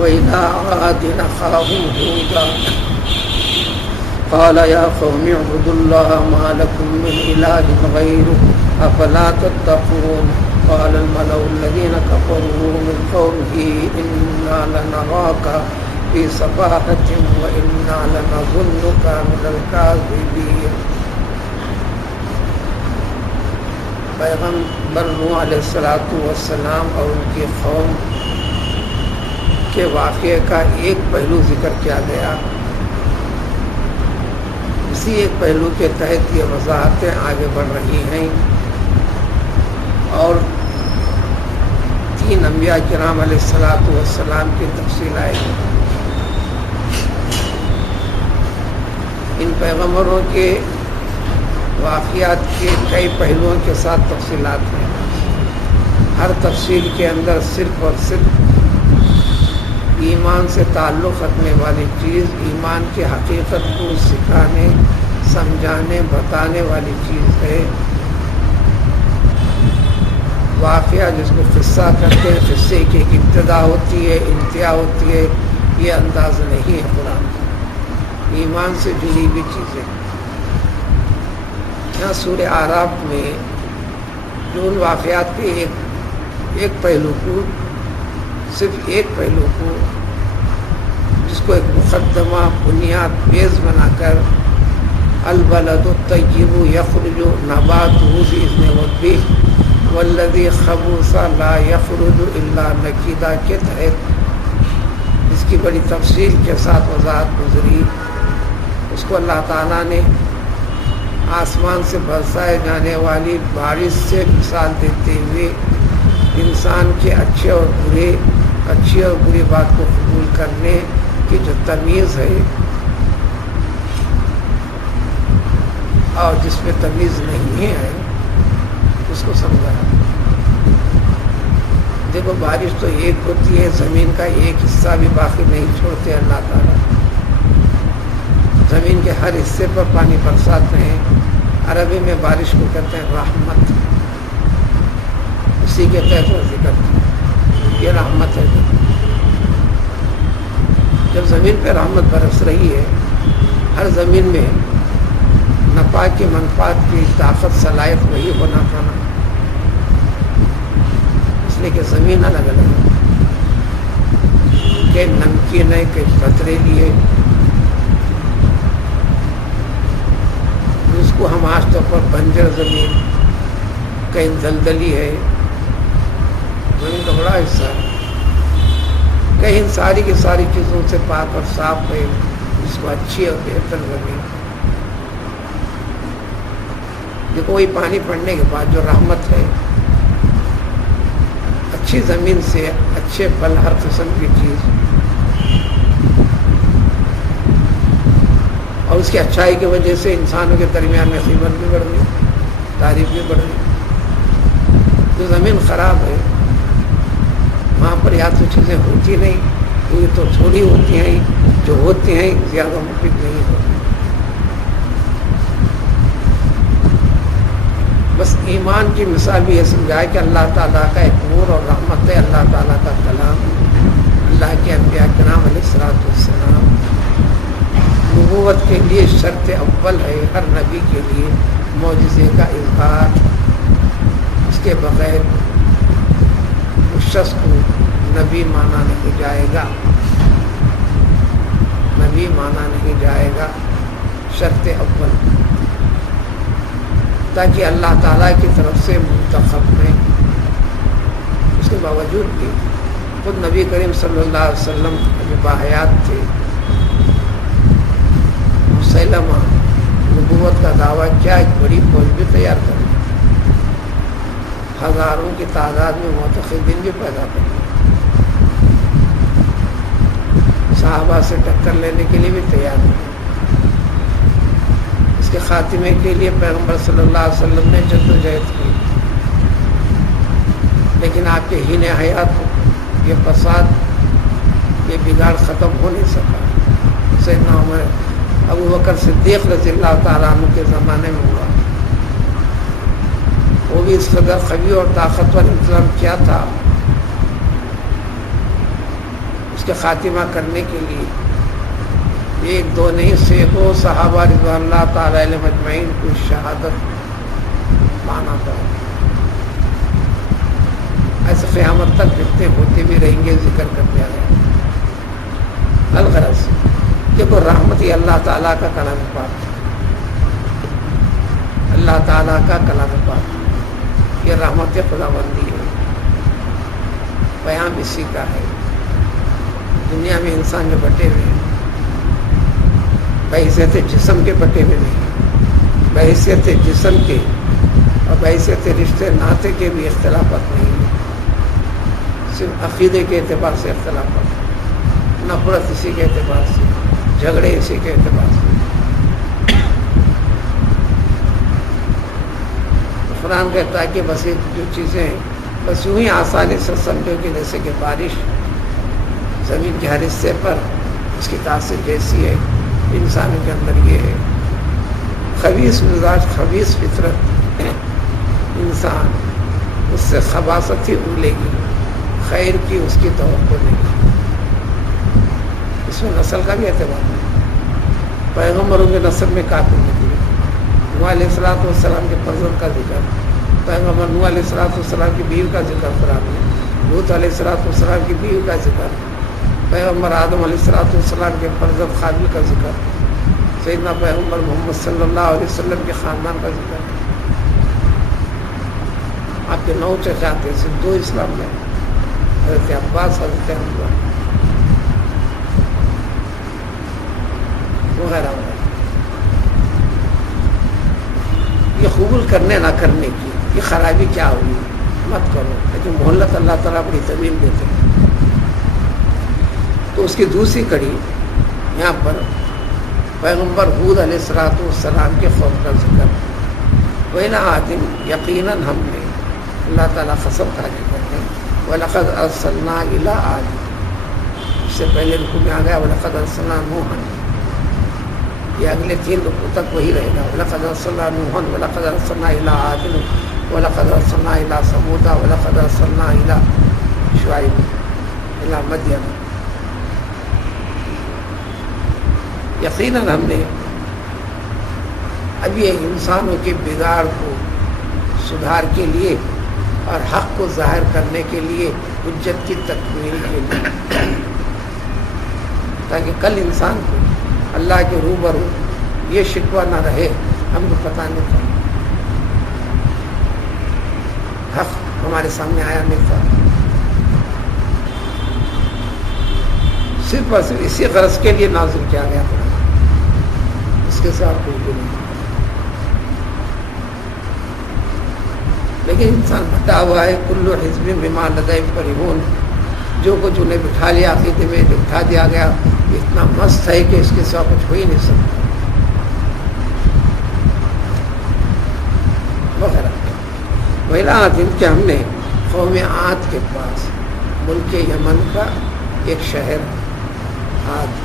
وإلى عاد أخاهم هودا قال يا قوم اعبدوا الله ما لكم من إله غيره أفلا تتقون قال الملأ الذين كفروا من قومه إنا لنراك في سفاهة وإنا لنظنك من الكاذبين. پیغمبر نوح علیہ السلام اور ان کی قوم کے واقعے کا ایک پہلو ذکر کیا گیا. اسی ایک پہلو کے تحت یہ وضاحتیں آگے بڑھ رہی ہیں اور 3 انبیاء کرام علیہ السلام کی تفصیل آئے گی. ان پیغمبروں کے واقعات کے کئی پہلوؤں کے ساتھ تفصیلات ہیں. ہر تفصیل کے اندر صرف اور صرف ایمان سے تعلق رکھنے والی چیز، ایمان کی حقیقت کو سکھانے، سمجھانے، بتانے والی چیز ہے. واقعہ جس کو قصہ کرتے ہیں، قصے کی ایک ابتدا ہوتی ہے، انتہا ہوتی ہے، یہ انداز نہیں ہے قرآن. ایمان سے جڑی ہوئی چیزیں یہاں سورہ اعراف میں جو ان واقعات کے ایک پہلو کو، صرف ایک پہلو کو، جس کو ایک مقدمہ بنیاد بیس بنا کر البلد الطیب یخرج نباتہ بإذن ربہ والذی خبث لا یخرج الا نکدا کے تحت اس کی بڑی تفصیل کے ساتھ وضاحت گزری. اس کو اللہ تعالیٰ نے آسمان سے برسائے جانے والی بارش سے مثال دیتے ہوئے انسان کے اچھے اور بری بات کو قبول کرنے کی جو تمیز ہے اور جس میں تمیز نہیں ہے اس کو سمجھایا. دیکھو بارش تو ایک ہوتی ہے، زمین کا ایک حصہ بھی باقی نہیں چھوڑتے اللہ تعالیٰ. زمین کے ہر حصے پر پانی برساتے ہیں. عربی میں بارش کو کہتے ہیں رحمت. اسی کے تحت وہ ذکر یہ رحمت ہے. جب زمین پہ رحمت برس رہی ہے، ہر زمین میں نفع کی منفعت کی طاقت صلاحیت وہی ہونا تھا، اس لیے کہ زمین الگ الگ ہے. کہ نمکین ہے، کہ پتھریلی ہے. جس کو ہم عام طور پر بنجر زمین، کہیں دلدلی ہے، زمین کا بڑا حصہ ہے، کہیں ساری کی ساری چیزوں سے پاک اور صاف ہے، جس کو اچھی اور بہتر زمین. دیکھو وہی پانی پڑنے کے بعد جو رحمت ہے، اچھی زمین سے اچھے پھل، ہر قسم کی چیز، اور اس کی اچھائی کی وجہ سے انسانوں کے درمیان میں قیمت بھی بڑھ گئی، تعریف بھی بڑھ گئی. جو زمین خراب ہے وہاں پر یا تو چیزیں ہوتی نہیں، یہ تو تھوڑی ہوتی ہیں، جو ہوتی ہیں زیادہ مفید نہیں ہوتی. بس ایمان کی مثال بھی یہ سمجھائے کہ اللہ تعالیٰ کا ایک نور اور رحمت ہے، اللہ تعالیٰ کا کلام، اللہ کے انبیاء کرام علیہ السلام. نبوت کے لیے شرط اول ہے ہر نبی کے لیے معجزے کا اظہار. اس کے بغیر اس شخص کو نبی مانا نہیں جائے گا، نبی مانا نہیں جائے گا. شرط اول، تاکہ اللہ تعالیٰ کی طرف سے منتخب ہیں. اس کے باوجود بھی خود نبی کریم صلی اللہ علیہ وسلم جو باحیات تھے، مسلمہ نبوت کا دعویٰ کیا ایک بڑی فوج بھی تیار کر دی، ہزاروں کی تعداد میں معتقدین بھی پیدا کر دی، صحابہ سے ٹکر لینے کے لیے بھی تیار ہوئے. اس کے خاتمے کے لیے پیغمبر صلی اللہ علیہ وسلم نے جدوجہد کی، لیکن آپ کے ہین حیات یہ فساد، یہ بگاڑ ختم ہو نہیں سکا. سیدنا عمر، ابو بکر صدیق رضی اللہ تعالیٰ عنہ کے زمانے میں ہوا. وہ بھی اس قدر قوی اور طاقتور انتظام کیا تھا، اس کے خاتمہ کرنے کے لیے ایک دو نہیں سینکڑوں صحابہ رضوان اللہ تعالیٰ علیہ مجمعین کو شہادت پانا پڑا. ایسے قیامت تک جتنے ہوتے بھی رہیں گے ذکر کرتے آ رہے ہیں. الغرض دیکھو رحمت ہی اللہ تعالیٰ کا کلام پاک، اللہ تعالیٰ کا کلام پاک یہ رحمت خدا بندی ہے. پیام اسی کا ہے. دنیا میں انسان جو بٹے ہوئے ہیں بحیثیت جسم کے بٹے ہوئے نہیں، بحیثیت جسم کے اور بحیثیت رشتے ناطے کے بھی اختلافات نہیں ہیں. صرف عقیدے کے اعتبار سے اختلافات، نفرت اسی کے اعتبار سے، جھگڑے اسی کے اعتبار سے. قرآن کہتا ہے کہ بس جو چیزیں ہیں بس یوں ہی آسانی سے سمجھو کہ جیسے کہ بارش زمین کے ہر حصے پر اس کی تاثیر جیسی ہے، انسانوں کے اندر یہ ہے. خبیث مزاج، خبیث فطرت انسان اس سے خباثت ہی اگلے گی، خیر کی اس کی توقع نہیں. اس میں نسل کا بھی اعتبار ہے. پیغمبروں کے نسل میں کافی نکلی. نوح علیہ السلام کے فرزند کا ذکر، پیغمبر نوح علیہ السلام کی بیوی کا ذکر قرآن میں، لوط علیہ السلام کی بیوی کا ذکر، پیغمبر آدم علیہ السلام کے فرزند قابل کا ذکر، سیدنا پیغمبر محمد صلی اللہ علیہ وسلم کے خاندان کا ذکر. آپ کے 9 چچاتے صرف 2 اسلام میں، حضرت عباس، حضرت حمزہ وغیرہ وغیرہ. یہ قبول کرنے نہ کرنے کی یہ خرابی کیا ہوئی؟ مت کرو. لیکن مہلت اللہ تعالیٰ اپنی طویل دیتے ہیں. تو اس کی دوسری کڑی یہاں پر پیغمبر ہود علیہ السلام کے خوف کا ذکر. وَإِلَىٰ عَادٍ یقیناً ہم نے، اللہ تعالیٰ قسم کھا کے کہتے ہیں وَلَقَدْ أَرْسَلْنَا إِلَىٰ عَادٍ. اس سے پہلے رکوع میں آ گیا وَلَقَدْ أَرْسَلْنَا نُوحًا. یہ اگلے 3 رکوع تک وہی رہے گا. وَلَقَدْ أَرْسَلْنَا نُوحًا وَلَقَدْ أَرْسَلْنَا إِلَىٰ عَادٍ وَلَقَدْ أَرْسَلْنَا إِلَىٰ ثَمُودَ وَلَقَدْ أَرْسَلْنَا إِلَىٰ شُعَيْبٍ إِلَىٰ مَدْيَنَ. یقیناً ہم نے اب یہ انسانوں کے بگاڑ کو سدھار کے لیے اور حق کو ظاہر کرنے کے لیے، حجت کی تکمیل کے لیے، تاکہ کل انسان کو اللہ کے روبرو یہ شکوہ نہ رہے ہم کو پتہ نہیں تھا، حق ہمارے سامنے آیا نہیں تھا. صرف اور صرف اسی غرض کے لیے نازل کیا گیا تھا، اس کے ساتھ کچھ بھی نہیں. لیکن انسان بھٹا ہوا ہے. کل حزب بما لدیہم فرحون. جو کچھ انہیں بٹھا لیا عقیدے میں، جو بٹھا دیا گیا اتنا مست ہے کہ اس کے سوا کچھ ہو ہی نہیں سکتا وغیرہ. وَإِلَىٰ عَادٍ کہ ہم نے قوم عاد کے پاس، ملک یمن کا ایک شہر عاد،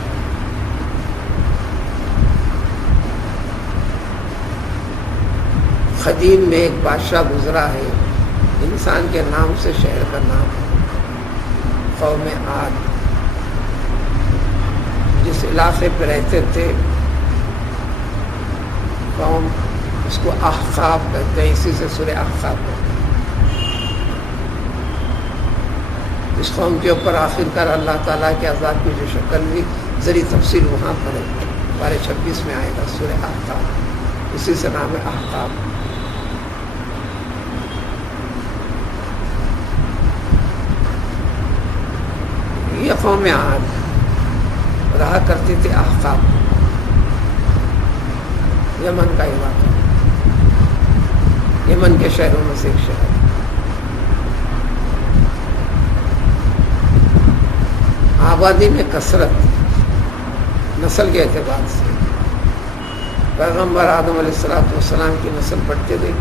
قدیم میں ایک بادشاہ گزرا ہے، انسان کے نام سے شہر کا نام ہے قوم عاد. جس علاقے پہ رہتے تھے قوم، اس کو احقاف کہتے ہیں. اسی سے سورہ احقاف ہے. اس قوم کے اوپر آخر کار اللہ تعالیٰ کے عذاب کی جو شکل ہوئی، ذری تفصیل وہاں پر ہے. 12:26 میں آئے گا سورہ احقاف. اسی سے نام ہے احقاف. یہ قوم عاد رہا کرتی تھی احقاف، یمن کا علاقہ، یمن کے شہروں میں سے ایک شہر. آبادی میں کثرت، نسل کے اعتبار سے پیغمبر آدم علیہ السلام کی نسل بڑھتے گئی.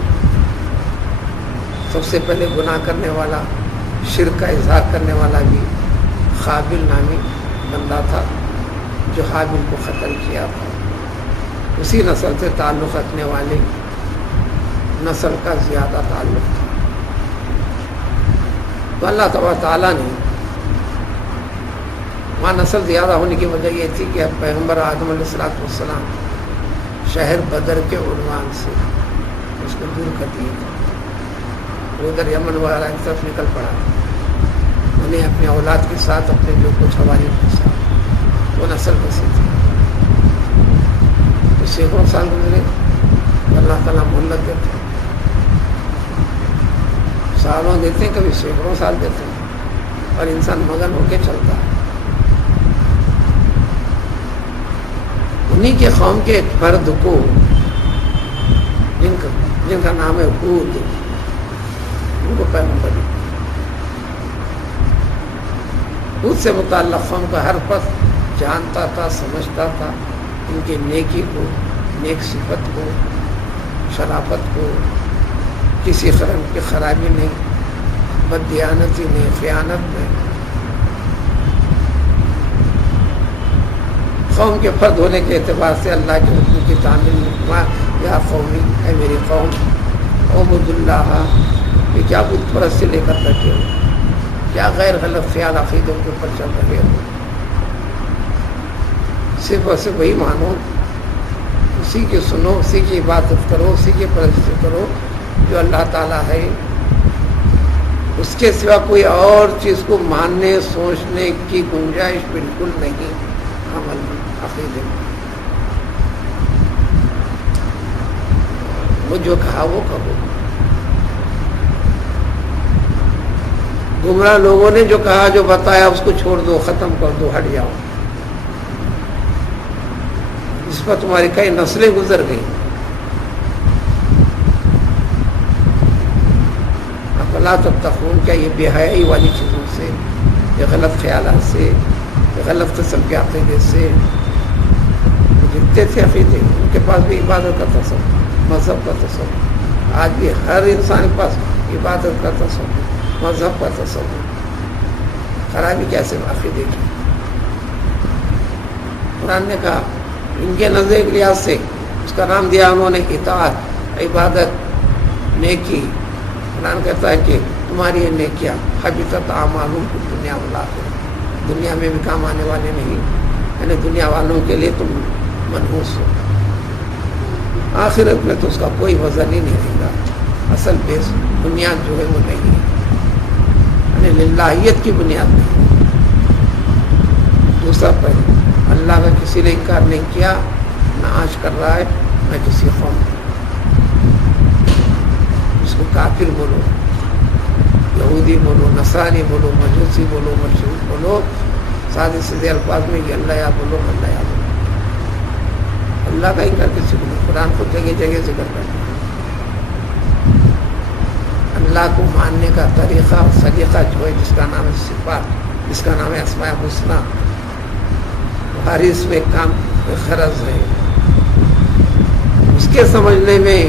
سب سے پہلے گناہ کرنے والا، شرک کا اظہار کرنے والا بھی قابل نامی بندہ تھا جو حابل کو قتل کیا تھا. اسی نسل سے تعلق رکھنے والے نسل کا زیادہ تعلق تھا. تو اللہ تعالیٰ نے وہاں نسل زیادہ ہونے کی وجہ یہ تھی کہ پیغمبر آدم علیہ السلام شہر بدر کے عنوان سے اس کو دور کر دیے تھے. ادھر یمن وغیرہ کی طرف نکل پڑا. انہیں اپنے اولاد کے ساتھ اپنے جو کچھ حواریوں کے ساتھ وہ نسل بسی تھی. تو سینکڑوں سال گزرے. اللہ تعالیٰ مہلت دیتے ہیں, سالوں دیتے ہیں, کبھی سینکڑوں سال دیتے ہیں, اور انسان مگن ہو کے چلتا ہے. انہیں کے قوم کے ایک فرد کو جن کا نام ہے ہود, ان کو پیغمبر خود سے متعلق قوم کا ہر فرد جانتا تھا, سمجھتا تھا. ان کی نیکی کو, نیک صفت کو, شرافت کو, کسی قسم کی خرابی نہیں, بددیانتی نہیں, خیانت نہیں. قوم کے فرد ہونے کے اعتبار سے اللہ کے حکم کی تعمیل. یا قومی, ہے میری قوم, اعبدوا اللہ, یہ کیا بت پرستی لے کر بیٹھے ہو, کیا غیر غلط خیال عقیدوں کے اوپر چل رہے ہو. صرف اور صرف وہی مانو, اسی کی سنو, اسی کی عبادت کرو, اسی کی پرستی کرو جو اللہ تعالیٰ ہے. اس کے سوا کوئی اور چیز کو ماننے سوچنے کی گنجائش بالکل نہیں. عمل میں, عقیدے میں وہ جو کہا وہ کرو. گمراہ لوگوں نے جو کہا, جو بتایا, اس کو چھوڑ دو, ختم کر دو, ہٹ جاؤ. اس پر تمہاری کئی نسلیں گزر گئی. افلا تتقون, کیا یہ بے حیائی والی چیزوں سے, یہ غلط خیالات سے, یہ غلط قسم کے عقیدے سے جتنے تھے عقیدے, ان کے پاس بھی عبادت کا تصور, مذہب کا تصور. آج بھی ہر انسان کے پاس عبادت کا تصور, مذہب کا تصور. خرابی کیسے عقیدے کی. قرآن نے کہا ان کے نظر لحاظ سے اس کا نام دیا انہوں نے اطاعت, عبادت, نیکی. قرآن کہتا ہے کہ تمہاری یہ نیکیاں حبیطت اعمالکم فی الدنیا والآخرہ, دنیا میں بھی کام آنے والے نہیں, یعنی دنیا والوں کے لیے تم منحوس ہو, آخرت میں تو اس کا کوئی وزن ہی نہیں رہے گا. اصل بیس بنیاد جو ہے وہ نہیں ہے, یعنی للہیت کی بنیاد نہیں. دوسرا پہلو, اللہ کا کسی نے انکار نہیں کیا, نہ آج کر رہا ہے, نہ کسی قوم. اس کو کافر بولو, یہودی بولو, نصرانی بولو, مجوسی بولو, مشرک بولو, سادے سیدھے الفاظ میں یہ اللہ یا بولو, اللہ یا بولو. اللہ کا انکار کسی کو نہیں. قرآن کو جگہ جگہ ذکر کرتا ہے. اللہ کو ماننے کا طریقہ اور سلیقہ جو ہے, جس کا نام ہے صفات, جس کا نام ہے اسماء الحسنی, حدیث میں کام غرض ہے, اس کے سمجھنے میں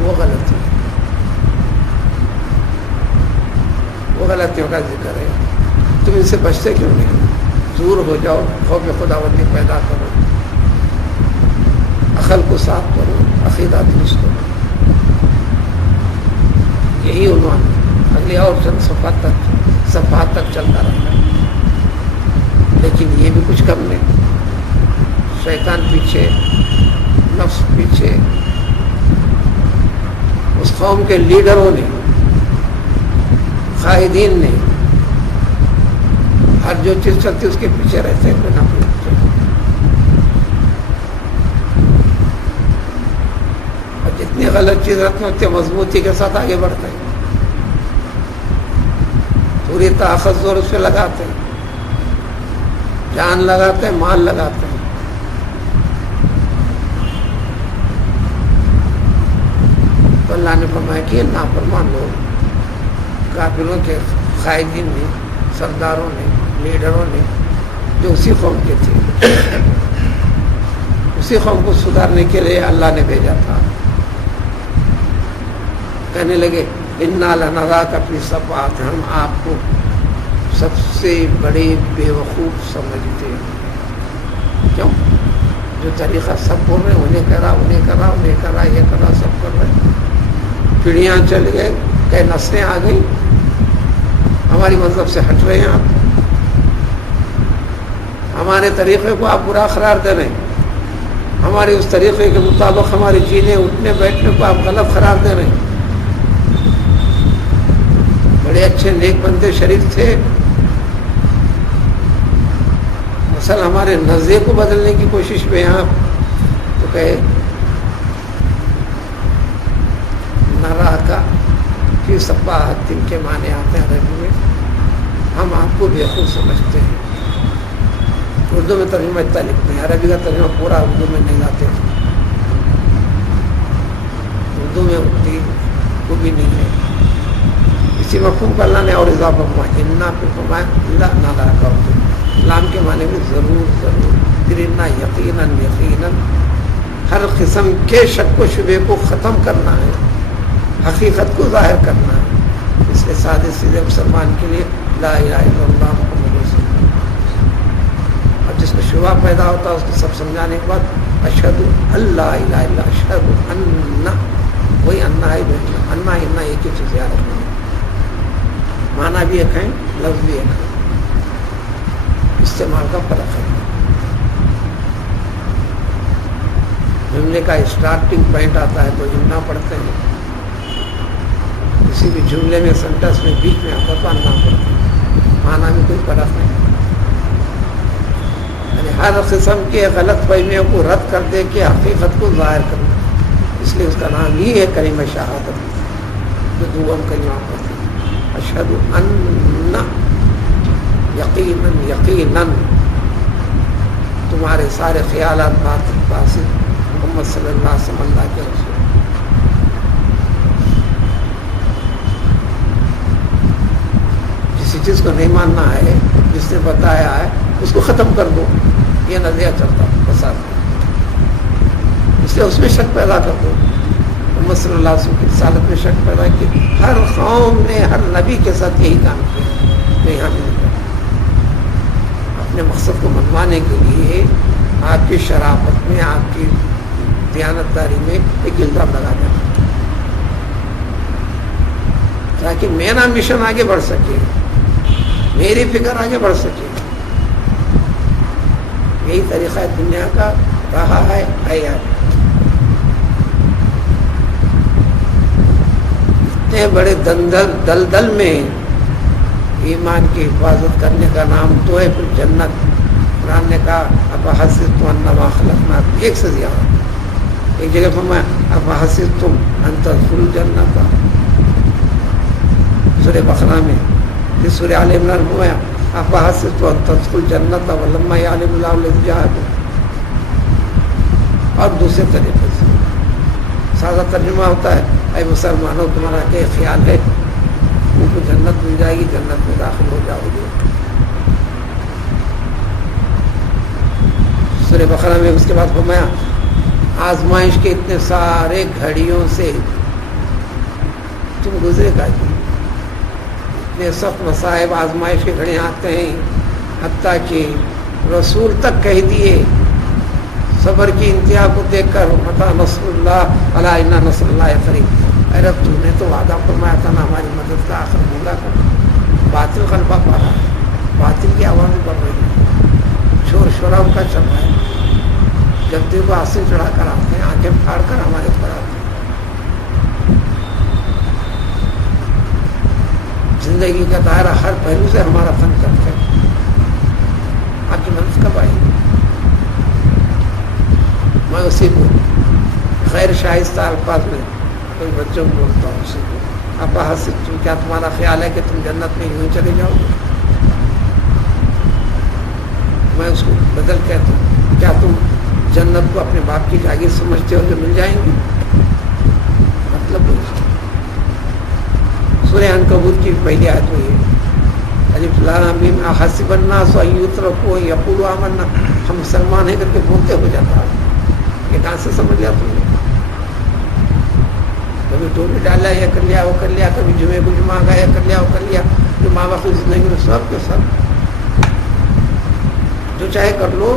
وہ غلطی, وہ غلطیوں کا ذکر ہے. تم ان سے بچتے کیوں نہیں؟ دور ہو جاؤ, خوف خداوندی پیدا کرو, عقل کو صاف کرو, عقیدہ درست کرو. یہی عنوان اگلی اور چند صفحات تک چلتا رہتا ہے. لیکن یہ بھی کچھ کم نہیں. شیطان پیچھے, نفس پیچھے, اس قوم کے لیڈروں نے, قائدین نے, ہر جو چیز چلتی اس کے پیچھے رہتے ہیں بنا پوچھتے. اور جتنی غلط چیز رکھتے ہیں اتنی مضبوطی کے ساتھ آگے بڑھتے ہیں, پوری طاقت زور اس پہ لگاتے ہیں, جان لگاتے ہیں, مال لگاتے ہیں. تو اللہ نے فرمایا کہ نافرمان لوگ, کافروں کے قائدین نے, سرداروں نے, لیڈروں نے, جو اسی قوم کے تھے, اسی قوم کو سدھارنے کے لیے اللہ نے بھیجا تھا. کہنے لگے انا لنراک فی سفاہۃ, ہم آپ کو سب سے بڑے بیوقوف سمجھتے ہیں. کیوں؟ جو طریقہ سب بول رہے ہیں, انہیں کرا, انہیں کرا, انہیں کرا, یہ کرا, سب کر رہے ہیں. پیڑھیاں چل گئے, کئی نسلیں آ گئی, ہماری مذہب سے ہٹ رہے ہیں آپ. ہمارے طریقے کو آپ برا قرار دے رہے ہیں، ہمارے اس طریقے کے مطابق ہمارے جینے اٹھنے بیٹھنے کو آپ غلط قرار دے رہے ہیں۔ بڑے اچھے نیک بندے شریف تھے، اصل ہمارے نظریے کو بدلنے کی کوشش میں یہاں تو کہے نراکا فی صباحت کے معنی آتے ہیں عربی میں، ہم آپ کو بیوقوف سمجھتے ہیں۔ اردو میں ترجمہ اتنا لکھتے ہیں، عربی کا ترجمہ پورا اردو میں نہیں لاتے، اردو میں اتنی وہ بھی نہیں ہے۔ اسی مفہوم کا اللہ نے اور اضافہ فرمایا، انا پہ فرمایا اللہ نالا کا لام کے معنی میں ضرور ضرور، پھر انا یقیناً یقیناً ہر قسم کے شک و شبے کو ختم کرنا ہے، حقیقت کو ظاہر کرنا ہے۔ اس لیے سادے سیدھے مسلمان کے لیے لا الہ الا اللہ محمد رسول اللہ۔ اب جس کو شبہ پیدا ہوتا ہے اس کو سب سمجھانے کے بعد اشہد اللہ الہ الا اشہد ان، وہی انا ہے، انا انا ایک ہی چیز یاد رکھنا ہے، معنی بھی ایک ہے، لفظ بھی ایک ہے، استعمال کا فرق ہے۔ جملے کا اسٹارٹنگ پوائنٹ آتا ہے تو انا پڑھتے ہیں، کسی بھی جملے میں سینٹنس میں بیچ میں آتا تو انا پڑھتے ہیں، معنی میں کوئی فرق نہیں۔ یعنی ہر قسم کے غلط فہمیوں کو رد کر دے کے حقیقت کو ظاہر کرنا، اس لیے اس کا نام ہی ہے کلمہ شہادت، جو دوم کلمہ پڑھتے ہیں، اشہد ان یقیناً یقیناً تمہارے سارے خیالات باطل فاسد، محمد صلی اللہ علیہ وسلم اللہ کے رسول۔ کسی چیز کو نہیں ماننا ہے، جس نے بتایا ہے اس کو ختم کر دو، یہ نظریہ چلتا فساد، اس لیے اس میں شک پیدا کر دو۔ محمد صلی اللہ علیہ وسلم کی رسالت میں شک پیدا کی، ہر قوم نے ہر نبی کے ساتھ یہی کام کیا، جو یہاں بھی ذکر ہے۔ اپنے مقصد کو منوانے کے لیے آپ کی شرافت میں، آپ کی دیانتداری میں ایک الزام لگا دینا، تاکہ میرا مشن آگے بڑھ سکے، میری فکر آگے بڑھ سکے۔ یہی طریقہ دنیا کا رہا ہے اتنے بڑے دلدل میں ایمان کی حفاظت کرنے کا نام تو ہے پھر جنت۔ قرآن نے کہا افحسبتم انما خلقناکم، ایک سے زیادہ، ایک جگہ فرمایا افحسبتم ان تدخلوا الجنۃ، سورہ بقرہ میں، پھر سورہ آل عمران فرمایا افحسبتم ان تدخلوا الجنۃ ولما یعلم اللہ الذین جاہدوا، اور دوسرے طریقے سے سادہ ترجمہ ہوتا ہے اے مسلمانوں تمہارا کیا خیال ہے ان کو جنت مل جائے گی، جنت میں داخل ہو جاؤ گے۔ سورہ بقرہ میں اس کے بعد فرمایا آزمائش کے اتنے سارے گھڑیوں سے تم گزرے گا، اتنے سخت مصائب آزمائش کے گھڑے آتے ہیں، حتیٰ کہ رسول تک کہہ دیے صبر کی انتہا کو دیکھ کر متی نصر اللہ الا ان نصر اللہ قریب، اے رب تو نے تو وعدہ فرمایا تھا نا ہماری مدد کا، آخر بھولا کر باطل غلبہ پا رہا ہے، باطل کی آوازیں بڑھ رہی ہیں، شور شورا ان کا چل رہا ہے، جگدی کو آسے چڑھا کر آتے ہیں، آنکھیں پھاڑ کر ہمارے اوپر آتے ہیں۔ زندگی کا دائرہ ہر پہلو سے ہمارا فن کرتے ہیں، آپ کی منزل کب آئی؟ میں اسی کو غیر شائستہ الفاظ میں کوئی بچوں کو بولتا ہوں، اسی کو افحسبتم، کیا تمہارا خیال ہے کہ تم جنت میں یوں چلے جاؤ گے؟ میں اس کو بدل کہتا ہوں، کیا تم جنت کو اپنے باپ کی جاگیر سمجھتے ہو جو مل جائیں گی؟ مطلب سورہ عنکبوت کی پہلی آیت ہوئی ہے الف لام میم احسب الناس ان یترکوا ان یقولوا آمنا، ہم مسلمان ہیں کر کے بولتے ہو جاتا ہے، یہ کہاں سے سمجھ لیا تم نے؟ کبھی ٹوپی ڈالا یہ کر لیا وہ کر لیا، کبھی جمعے کو جمعہ گیا یہ کر لیا وہ کر لیا، جو ماں باپ کی زندگی میں سب کے سب جو چاہے کر لو،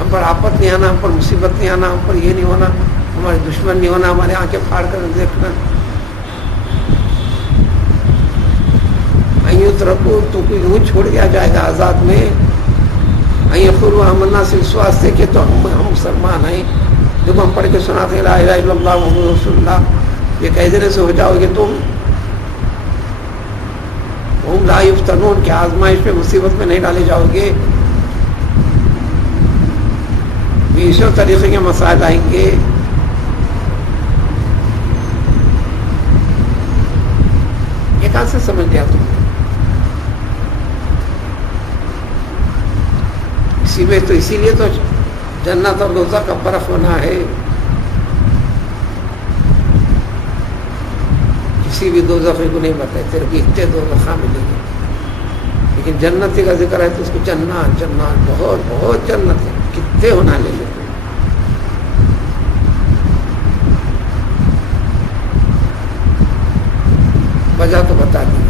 ہم پر آفت نہیں آنا، ہم پر مصیبت نہیں آنا، ہم پر یہ نہیں ہونا، ہمارے دشمن نہیں ہونا، ہمارے آنکھیں پھاڑ کر دیکھنا۔ یترکو تو کوئی یوں چھوڑ دیا جائے گا آزاد میں، یقولوا آمنا سے اس واسطے کہ تو ہم مسلمان ہیں، جب ہم پڑھ کے سناتے ہیں لا الہ الا اللہ محمد رسول اللہ، یہ کہہ دینے سے ہو جاؤ گے تم؟ ہم لا یفتنون، کہ آزمائش پہ مصیبت میں نہیں ڈالے جاؤ گے؟ بیسوں طریقے کے مسائل آئیں گے، یہ کہاں سے سمجھ لیا تم نے؟ اسی میں تو اسی لیے تو جنت اور دوزخ کا فرق ہونا ہے. کسی بھی دوزخی کو نہیں بتائے تیرے کو اتنے دوزخاں ملیں گے، لیکن جنتی کا ذکر ہے تو اس کو جنات جنات بہت بہت جنت ہے، کتنے ہونا لے لیتے. وجہ تو بتا دی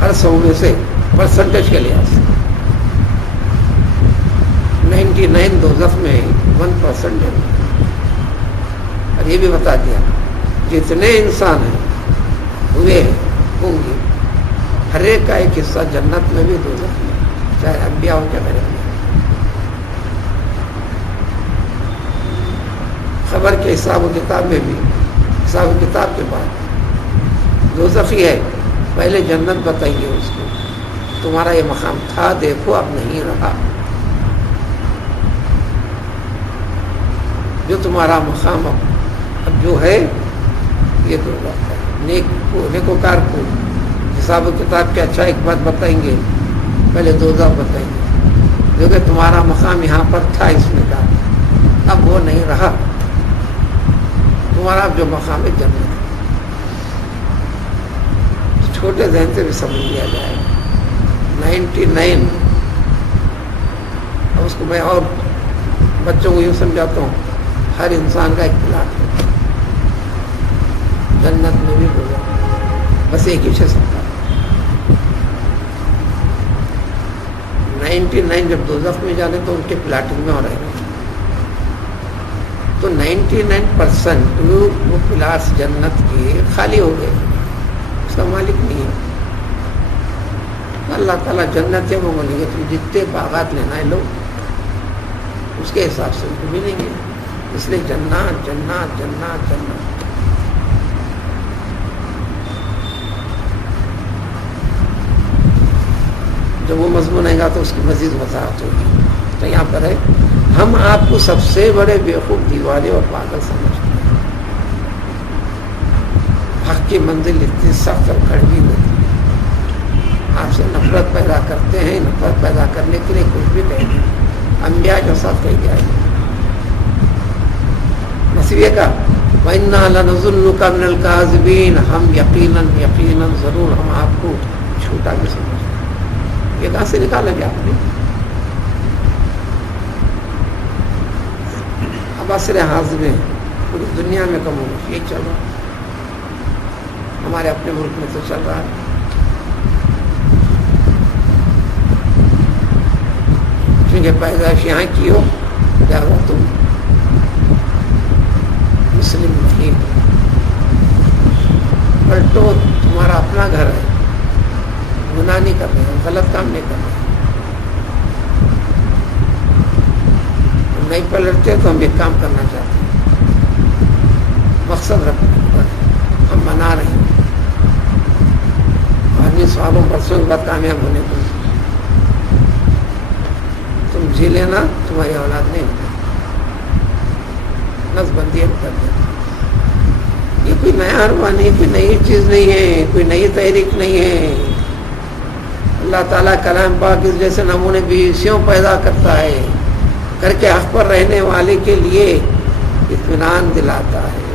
ہر 100 میں سے پرسنٹیج کے لحاظ سے 99 دوزخ میں 1% جنت. اور یہ بھی بتا دیا جتنے انسان ہیں ہوئے ہوں گے ہر ایک کا ایک حصہ جنت میں بھی دوزخ میں، چاہے انبیاء ہوں چاہے غیر انبیاء. خبر کے حساب و کتاب میں بھی حساب و کتاب کے بعد دوزخی ہے، پہلے جنت بتائیے اس کو تمہارا یہ مقام تھا، دیکھو اب نہیں رہا. جو تمہارا مقام اب جو ہے یہ دوزخ ہے. نیکوکار کو حساب و کتاب کے اچھا ایک بات بتائیں گے، پہلے دوزخ بتائیں گے، کیونکہ تمہارا مقام یہاں پر تھا اس میں کا، اب وہ نہیں رہا، تمہارا اب جو مقام ہے جنت. چھوٹے ذہن سے بھی سمجھ لیا جائے 99. اب اس کو میں اور بچوں کو یوں سمجھاتا ہوں، ہر انسان کا ایک پلاٹ ہے، جنت میں بھی ہوگا، بس ایک ہی شخص کا. 99 جب دوزخ میں جانے تو ان کے پلاٹنگ میں ہو رہے ہیں، تو 99% وہ پلاٹس جنت کے خالی ہو گئے، اس کا مالک نہیں ہے. اللہ تعالیٰ جنت ہے وہ بولیں گے تم جتنے باغات لینا ہے لو، اس کے حساب سے ان کو ملیں گے. اس لیے جنات جنات جنات جنات. جب وہ مضمون آئے گا تو اس کی مزید وضاحت ہوگی. تو یہاں پر ہے ہم آپ کو سب سے بڑے بیوقوف دیوانے اور پاگل سمجھتے ہیں. حق کی منزل اتنی سخت اور کڑوی ہوتی ہے، آپ سے نفرت پیدا کرتے ہیں، نفرت پیدا کرنے کے لیے کچھ بھی کہیں گے، انبیاء کے ساتھ کہی جائے گی. نصیبے کا وَإِنَّا لَنَظُنُّكَ مِنَ الْكَاذِبِينَ، ہم یقیناً یقیناً ضرور ہم آپ کو جھوٹا بھی سمجھتے ہیں. یہ کہاں سے نکالا گیا آپ نے؟ اب عصر حاضر میں پوری دنیا میں کم ہوگا یہ چل رہا، ہمارے اپنے ملک میں تو چل رہا ہے. کیونکہ پیدائش یہاں کی ہو لہذا تم مسلم نہیں ہو. پلٹو تمہارا اپنا گھر ہے، گناہ نہیں کر رہے، غلط کام نہیں کر رہے. ہم نہیں پلٹتے تو ہم ایک کام کرنا چاہتے ہیں، مقصد رکھتے ہیں، ہم منا رہے ہیں. آدمی سالوں برسوں کے بعد کامیاب ہونے کو تم جی لینا، تمہاری اولاد نہیں نس بندی کر دینا. یہ کوئی نیا ارمان نہیں، کوئی نئی چیز نہیں ہے، کوئی نئی تحریک نہیں ہے. اللہ تعالیٰ کلام پاک اس جیسے نمونے بیسیوں پیدا کرتا ہے، کر کے حق پر رہنے والے کے لیے اطمینان دلاتا ہے.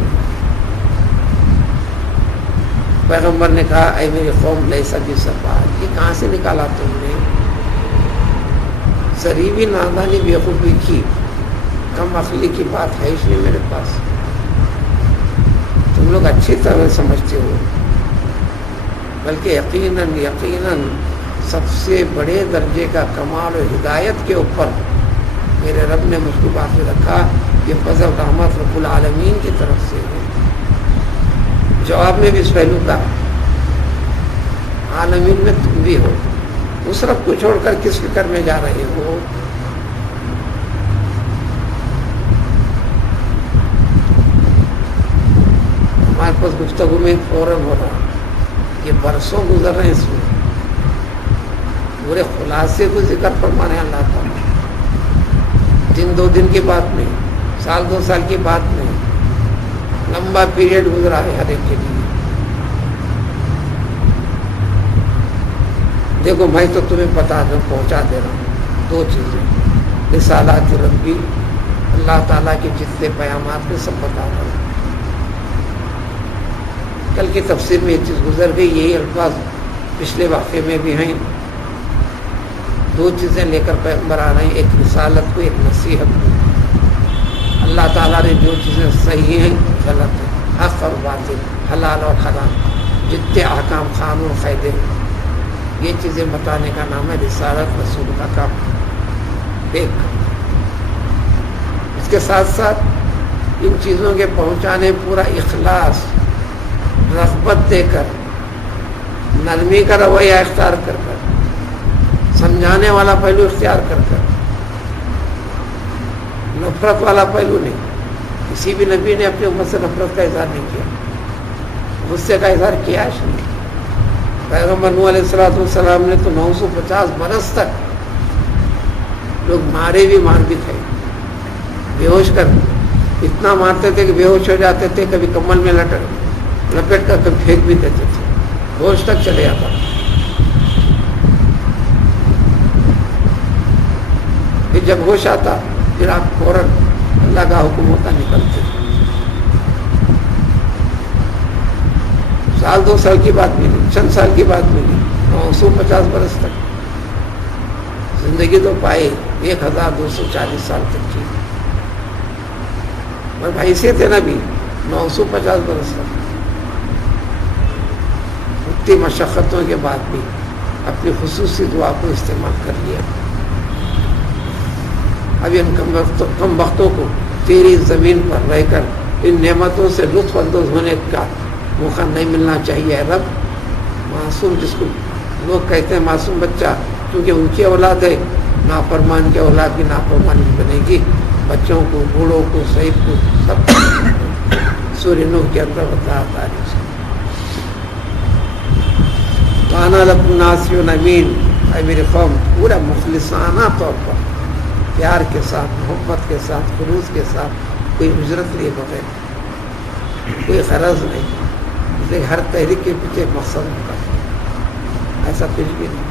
پیغمبر نے کہا اے میری قوم لیسا بسفاہ، یہ کہاں سے نکالا تم نے؟ ذریبی نادانی بیوقوفی کی کم عقلی کی بات ہے اس لیے میرے پاس. تم لوگ اچھی طرح سمجھتے ہو، بلکہ یقیناً یقیناً سب سے بڑے درجے کا کمال و ہدایت کے اوپر میرے رب نے مجھ کو باقی رکھا. یہ فضل رحمت رب العالمین کی طرف سے ہے. جواب میں بھی اس پہلو کا عالمین میں تم بھی ہو. اس رب کو چھوڑ کر کس فکر میں جا رہے ہو؟ ہمارے پاس گفتگو میں فوراً ہو رہا، یہ برسوں گزر رہے ہیں اس میں، پورے خلاصے کو ذکر فرمانے اللہ تعالیٰ. دن دو دن کی بات نہیں، سال دو سال کی بات نہیں، لمبا پیریڈ گزرا ہے ہر ایک کے لیے. دیکھو میں تو تمہیں بتا دوں، پہنچا دے رہا ہوں دو چیزیں. رسالات ربی، اللہ تعالیٰ کے جتنے پیامات میں سب بتا رہا ہوں. کل کی تفسیر میں یہ چیز گزر گئی، یہی الفاظ پچھلے واقعے میں بھی ہیں. دو چیزیں لے کر پیغمبر آ رہے ہیں، ایک رسالت کو، ایک نصیحت کو. اللہ تعالیٰ نے جو چیزیں صحیح ہیں، غلط ہیں، حق اور باطل، حلال اور حرام، جتنے احکام، قانون، قاعدے، یہ چیزیں بتانے کا نام ہے رسالت، رسول کا کام. ایک اس کے ساتھ ساتھ ان چیزوں کے پہنچانے پورا اخلاص، رغبت دے کر، نرمی کا رویہ اختیار کر کر، سمجھانے والا پہلو اختیار کر کر، نفرت والا پہلو نہیں. کسی بھی نبی نے اپنی امت سے نفرت کا اظہار نہیں کیا، غصے کا اظہار کیا ہے نہیں. پیغمبر نوح علیہ السلام نے تو 950 برس تک لوگ مارے بھی، مار بھی تھے، بے ہوش کر اتنا مارتے تھے کہ بے ہوش ہو جاتے تھے، کبھی کمل میں لپیٹ کر کبھی پھینک بھی دیتے تھے، ہوش تک چلے جاتا. پھر جب ہوش آتا پھر آپ فوراً اللہ کا حکم ہوتا نکلتے. سال دو سال کی بات ملی، چند سال کی بات ملی، 950 برس تک زندگی تو پائے 1240 سال تک کی. اور بھائی سے تھے نا بھی 950 برس تک. اتنی مشقتوں کے بعد بھی اپنی خصوصی دعا کو استعمال کر لیا. اب ان کم وقتوں کو تیری زمین پر رہ کر ان نعمتوں سے لطف اندوز ہونے کا موقع نہیں ملنا چاہیے. رب معصوم، جس کو لوگ کہتے ہیں معصوم بچہ، کیونکہ ان کی اولاد ہے، نافرمان کی اولاد بھی نافرمان بنے گی. بچوں کو، بوڑھوں کو، سعید کو، سب سورہ نوح کے اندر بتاتا ہے. کانا لکم ناصح امین، اے میرے قوم، پورا مخلصانہ طور پر، پیار کے ساتھ، محبت کے ساتھ، خلوص کے ساتھ، کوئی اجرت لیے بغیر، کوئی غرض نہیں. لیکن ہر تحریک کے پیچھے ایک مقصد ہوتا ہے، ایسا کچھ بھی نہیں.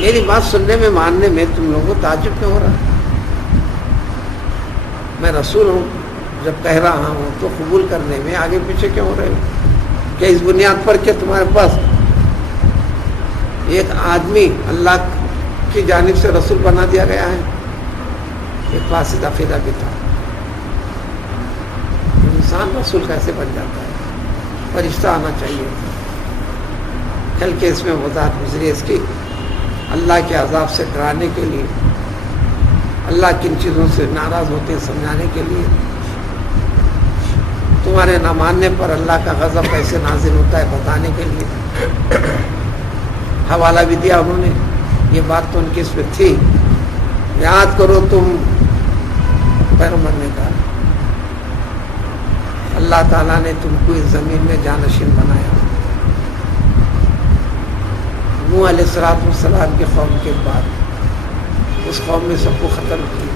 میری بات سننے میں، ماننے میں تم لوگوں کو تعجب کیوں ہو رہا ہے؟ میں رسول ہوں، جب کہہ رہا ہوں تو قبول کرنے میں آگے پیچھے کیوں ہو رہے ہو؟ کہ اس بنیاد پر کہ تمہارے پاس ایک آدمی اللہ کی جانب سے رسول بنا دیا گیا ہے؟ ایک فاسد عقیدہ بھی تھا. انسان رسول کیسے بن جاتا ہے؟ فرشتہ آنا چاہیے. کل کے اس میں وضاحت گزری اس کی، اللہ کے عذاب سے ڈرانے کے لیے، اللہ کن چیزوں سے ناراض ہوتے ہیں سمجھانے کے لیے، تمہارے نہ ماننے پر اللہ کا غضب کیسے نازل ہوتا ہے بتانے کے لیے حوالہ بھی دیا انہوں نے. یہ بات تو ان کی اس میں تھی. یاد کرو تم، پیغمبر نے کہا اللہ تعالیٰ نے تم کو اس زمین میں جانشین بنایا. نوح علیہ السلام کے قوم کے بعد اس قوم میں سب کو ختم کی.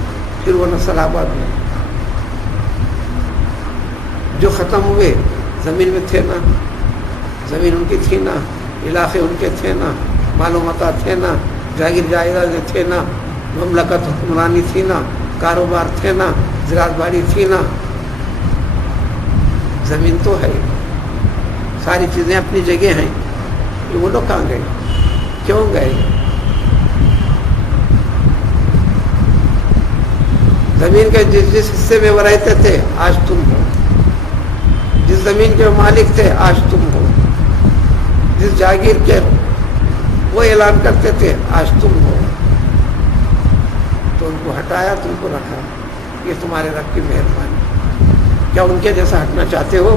پھر وہ نسل آباد ہوئی. جو ختم ہوئے زمین میں تھے نا، زمین ان کی تھی نا، علاقے ان کے تھے نا، معلومات تھے نا، جاگیر جائیداد تھے نا، مملکت حکمرانی تھی نا، کاروبار تھے نا، زراعت باری تھی نا. زمین تو ہے، ساری چیزیں اپنی جگہ ہیں. وہ لوگ کہاں گئے؟ کیوں گئے؟ زمین کے جس حصے میں وہ رہتے تھے آج تم ہو، جس زمین کے مالک تھے آج تم ہو، جس جاگیر کے وہ اعلان کرتے تھے آج تم ہو. تو ان کو ہٹایا، تم کو رکھا. یہ تمہارے رب کی مہربانی. کیا ان کے جیسا ہٹنا چاہتے ہو؟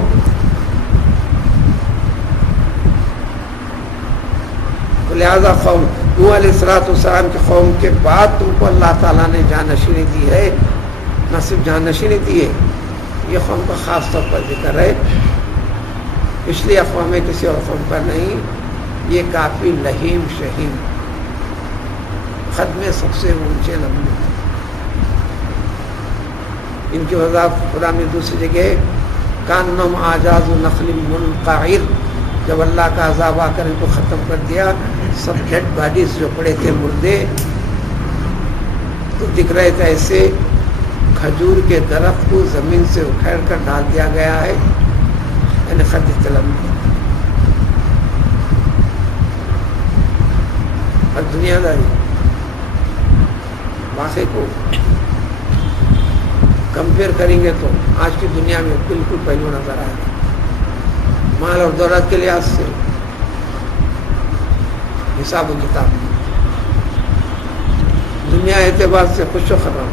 لہذا قوم نوح علیہ السلام کی قوم کے بعد تم کو اللہ تعالیٰ نے جانشینی دی ہے، نہ صرف جانشینی دی ہے، یہ قوم کا خاص طور پر ذکر ہے، پچھلی اقوام کسی اور قوم پر نہیں. یہ کافی لہیم شہیم خط میں سب سے اونچے نمبر. ان کی وضاحت خدا میں دوسری جگہ کانم آجاز نخل منقعر، جب اللہ کا عذاب آ کر ان کو ختم کر دیا، سب ڈیڈ باڈیز جو پڑے تھے مردے تو دکھ رہے تھے ایسے کھجور کے درخت کو زمین سے اکھیڑ کر ڈال دیا گیا ہے، یعنی خط طلب میں. اور دنیا داری واقعے کو کمپیئر کریں گے تو آج کی دنیا میں بالکل پہلو نظر آئے گا. مال اور دولت کے لحاظ سے حساب و کتاب دنیا اعتبار سے خوش و خرم.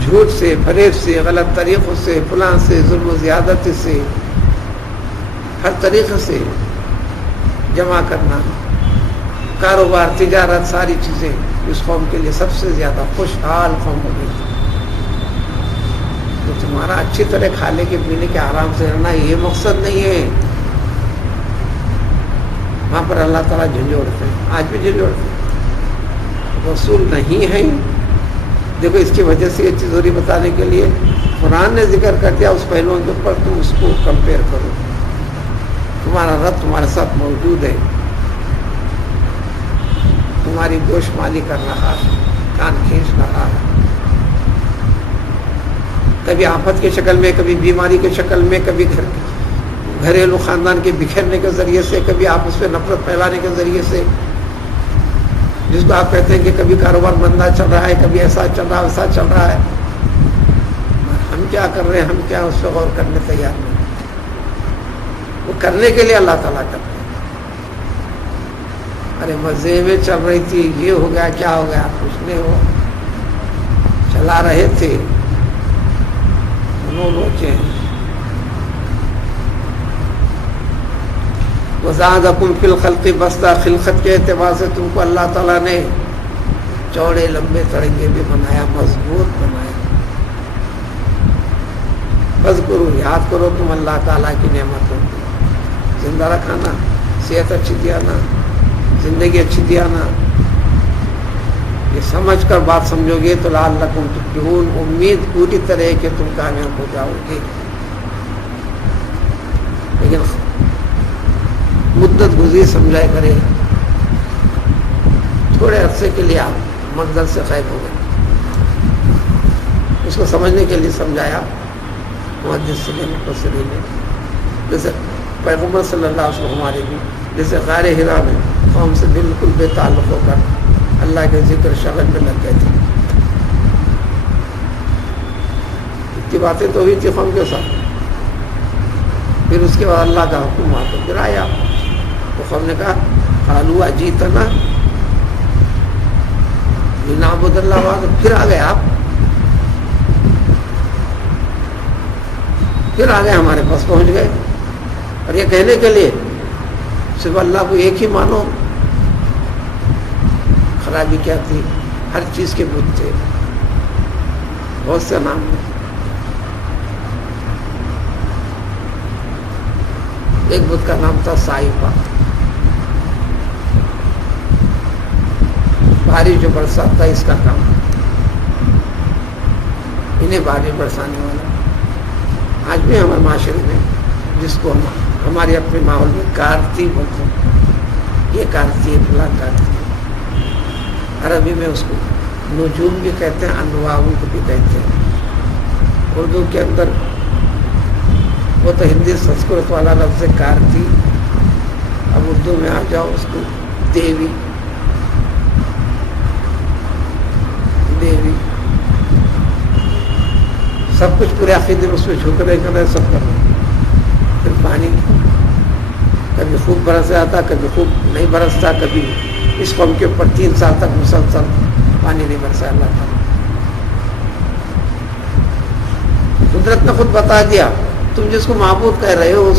جھوٹ سے، فریب سے، غلط طریقوں سے، فلاں سے، ظلم و زیادتی سے، ہر طریقے سے جمع کرنا، کاروبار، تجارت، ساری چیزیں اس قوم کے لیے سب سے زیادہ خوشحال قوم ہو گئی. تو تمہارا اچھی طرح کھانے کے پینے کے آرام سے رہنا یہ مقصد نہیں ہے. وہاں پر اللہ تعالیٰ جھنجھوڑتے ہیں، آج بھی جھنجھوڑتے ہیں. رسول نہیں ہے. دیکھو اس کی وجہ سے یہ چیز ہو رہی بتانے کے لیے قرآن نے ذکر کر دیا اس پہلوؤں کے اوپر، تم اس کو کمپیئر کرو. تمہارا رب تمہارے ساتھ موجود ہے، تمہاری گوشت مالی کر رہا ہے، کان کھینچ رہا ہے، کبھی آفت کی شکل میں، کبھی بیماری کی شکل میں، کبھی گھریلو خاندان کے بکھرنے کے ذریعے سے، کبھی آپس میں نفرت پھیلانے کے ذریعے سے، جس کو آپ کہتے ہیں کہ کبھی کاروبار مندہ چل رہا ہے، کبھی ایسا چل رہا ہے، ویسا چل رہا ہے. ہم کیا کر رہے ہیں، ہم کیا اس پہ غور کرنے تیار نہیں. وہ کرنے کے لیے اللہ تعالیٰ کرتے ہیں. ارے مزے میں چل رہی تھی، یہ ہو گیا، کیا ہو گیا، کچھ نہیں ہو، چلا رہے تھے انہوں لوچے ہیں. وَزَادَكُمْ فِي الْخَلْقِ بَسْطًا، خلقت کے اعتبار سے تم کو اللہ تعالیٰ نے چوڑے لمبے تڑنگے بھی بنایا، مضبوط بنایا. بس کرو، یاد کرو تم اللہ تعالیٰ کی نعمتوں کو. زندہ رکھانا، صحت اچھی دیا نا، زندگی اچھی دیا نا، یہ سمجھ کر بات سمجھو گے تو لعلکم تفلحون، امید پوری طرح ہے کہ تم کامیاب ہو جاؤ گے. لیکن مدت گزری سمجھائے کرے، تھوڑے عرصے کے لیے آپ منظر سے غائب ہو گئے. اس کو سمجھنے کے لیے سمجھایا محدثین مفسرین نے، جیسے پیغمبر صلی اللہ علیہ وسلم ہمارے بھی، جیسے غار حرا میں قوم سے بالکل بے تعلق ہو کر اللہ کے ذکر شغل میں لگ گئے تھے. اتنی باتیں تو ہوئی تھی قوم کے ساتھ. پھر اس کے بعد اللہ کا حکم آ تو پھر آیا تو قوم نے کہا قالوا اجیتنا لنعبد اللہ وحدہ. پھر آ گئے آپ، پھر آ گئے ہمارے پاس پہنچ گئے. اور یہ کہنے کے لیے صرف اللہ کو ایک ہی مانو. خرابی کیا تھی؟ ہر چیز کے بت تھے، بہت سے نام ہیں. ایک بت کا نام تھا سائفہ، بارش جو برساتا اس کا کام، انہیں بارش برسانے والا. آج بھی ہمارے معاشرے میں جس کو ہمارے اپنے ماحول میں کارتی بولتے ہیں، یہ کارتی ہے، فلاں کارتی ہے. عربی میں اس کو نجوم بھی کہتے ہیں، انواع کو بھی کہتے ہیں. اردو کے اندر وہ تو ہندی سنسکرت والا لفظ ہے کارتی. اب اردو میں آ جاؤ اس کو دیوی، دیوی سب کچھ پورے عقیدے میں اس میں جھک رہے کر رہے سب کر رہے. پھر پانی کبھی خوب برس جاتا، کبھی خوب نہیں برستا. کبھی اس قوم کے اوپر 3 سال تک مسلسل پانی نہیں برسا اللہ تعالیٰ. قدرت نے خود بتا دیا تم جس کو معبود کہہ رہے ہو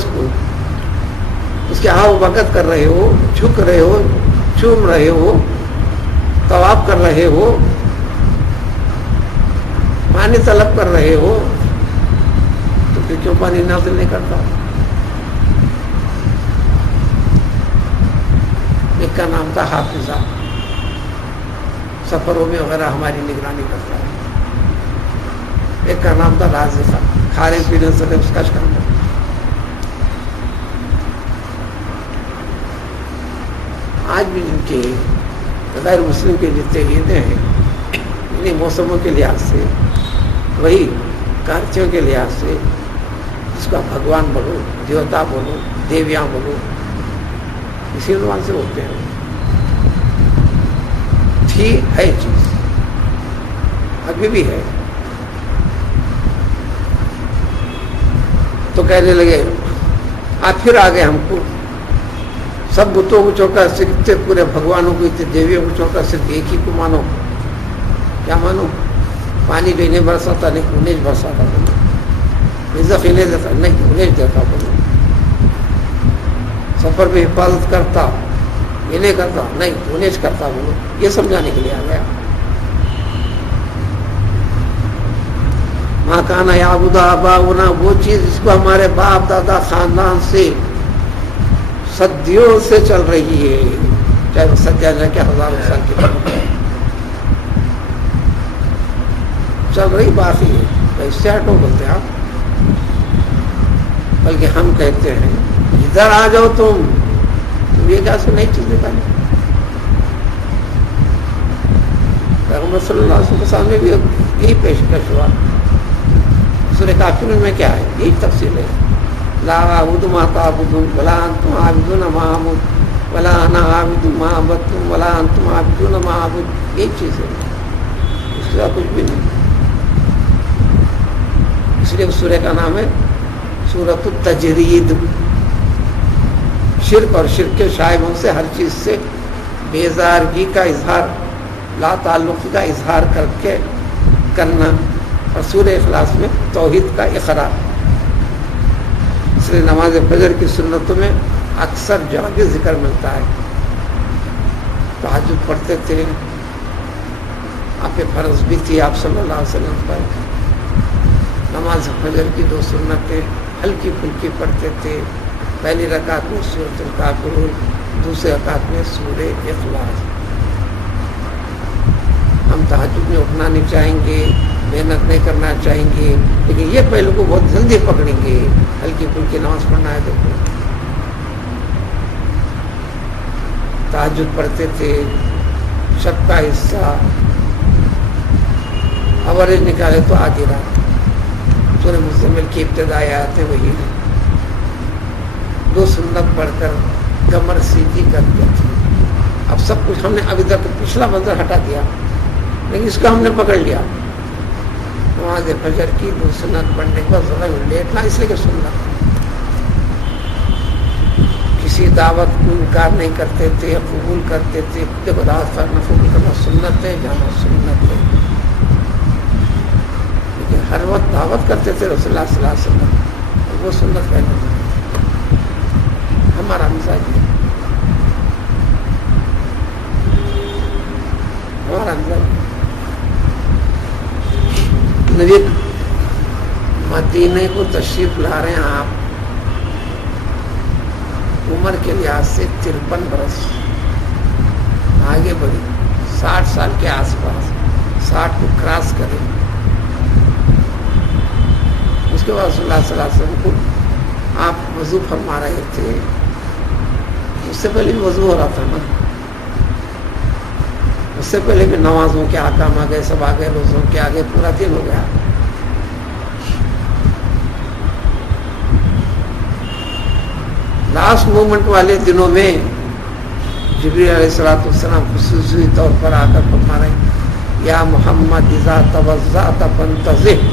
اس کے آؤ بھگت کر رہے ہو، جھک رہے ہو، چوم رہے ہو، طواف کر رہے ہو، پانی طلب کر رہے ہو، تو پھر کیوں پانی نازل نہیں کرتا؟ ایک کا نام تھا حافظہ، سفروں میں وغیرہ ہماری نگرانی کرتا ہے. ایک کا نام تھا رازقہ، کھانے پینے سے اس کا کام ہے. آج بھی جن کے غیر مسلم کے جتنے عیدیں ہیں انہیں موسموں کے لحاظ سے، وہی کارتیوں کے لحاظ سے، جس کا بھگوان بولو، دیوتا بولو، دیویاں بولو، اسی عنوان سے ہوتے ہیں. تھی ہے چیز، ابھی بھی ہے. تو کہنے لگے آپ پھر آ گئے ہم کو سب بتوں کو چھوڑ کر، اتنے پورے بھگوانوں کو، اتنے دیویوں کو چھوڑ کر صرف ایک ہی کو مانو. کیا مانو؟ پانی بھی نہیں برساتا، نہیں انہیں برساتا بولو، رزق انہیں دیتا نہیں انہیں دیتا بولو، سفر میں حفاظت کرتا انہیں کرتا نہیں انہیں کرتا بولو. یہ سمجھانے کے لیے آ گیا. ماں کانا یعبد آباؤنا، وہ چیز جس کو ہمارے باپ دادا خاندان سے صدیوں سے چل رہی ہے، چاہے وہ صدیاں جا کے ہزاروں سال کی چل رہی باقی ہے. اس سے ہٹو بولتے ہیں آپ، بلکہ ہم کہتے ہیں ادھر آ جاؤ تم یہ کیا سے نئی چیز نکالی. پیغمبر صلی اللہ علیہ وسلم کے سامنے بھی یہی پیشکش ہوا. سورہ کافرون میں کیا ہے؟ یہی تفصیل ہے. لا اعبد ما تعبدون ولا انتم عابدون ما اعبد ولا انا عابد ما عبدتم ولا انتم عابدون ما اعبد. یہی چیز ہے، اس کا کچھ بھی نہیں. اس لیے اس سورہ کا نام ہے سورۃ التجرید. شرک اور شرک کے شائبوں سے، ہر چیز سے بیزارگی کا اظہار، لا تعلق کا اظہار کر کے کرنا. اور سورہ اخلاص میں توحید کا اقرار. اس لیے نماز فجر کی سنتوں میں اکثر جگہ ذکر ملتا ہے. تہجد پڑھتے تھے، آپ فرض بھی تھی آپ صلی اللہ علیہ وسلم پر. نماز فجر کی 2 سنتیں ہلکی پھلکی پڑھتے تھے. پہلی رکعت میں سورۃ الکافرون، دوسری رکعت میں سورہ اخلاص. ہم تہجد میں اٹھنا نہیں چاہیں گے، محنت نہیں کرنا چاہیں گے، لیکن یہ پہلو کو بہت جلدی پکڑیں گے. ہلکی پھلکی نماز پڑھنا ہے. دیکھو تہجد پڑھتے تھے، شب کا حصہ اوریج نکالے تو آدھی رات. سورہ مزمل کی ابتدائی آیتیں وہی ہیں. 2 سنت پڑھ کر کمر سیدھی کرتے تھے. اب سب کچھ ہم نے ابھی تک پچھلا منظر ہٹا دیا، لیکن اس کو ہم نے پکڑ لیا. نماز فجر کی 2 سنت پڑھنے کا ذرا لیٹنا اس لیے کہ سننا. کسی دعوت کو انکار نہیں کرتے تھے، قبول کرتے تھے. دیکھو دعوت کرنا قبول کرنا سنت ہے، جانا سنت ہے. لیکن ہر وقت دعوت کرتے تھے رسول اللہ صلی اللہ علیہ وسلم، وہ سنت پہلے. ہمارا مزاج ہے، ہمارا مزاج. نبی مدینے کو تشریف لا رہے ہیں آپ، عمر کے لحاظ سے 53 برس آگے بڑھی، 60 سال کے آس پاس، 60 کو کراس کریں. اس کے بعد صلی اللہ علیہ وسلم کو آپ وضو فرما رہے تھے. اس سے پہلے بھی وضو ہو رہا تھا نا، اس سے پہلے بھی نمازوں کے احکام آ گئے، سب آ گئے، روزوں کے آگے، پورا دن ہو گیا. لاسٹ مومنٹ والے دنوں میں جبریل علیہ السلام خصوصی طور پر آ کر فرما رہے ہیں یا محمد اذا توضأت فانتظر،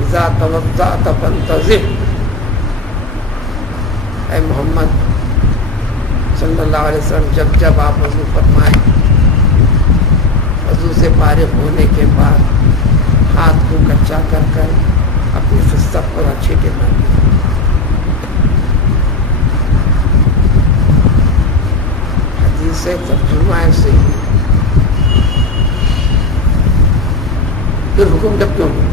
اذا توضأت فانتظر. اے محمد صلی اللہ علیہ وسلم، جب آپ وضو فرمائیں، وضو سے فارغ ہونے کے بعد ہاتھ کو کچا کر اپنی خستہ پر پھر حکم جب کیوں نہیں؟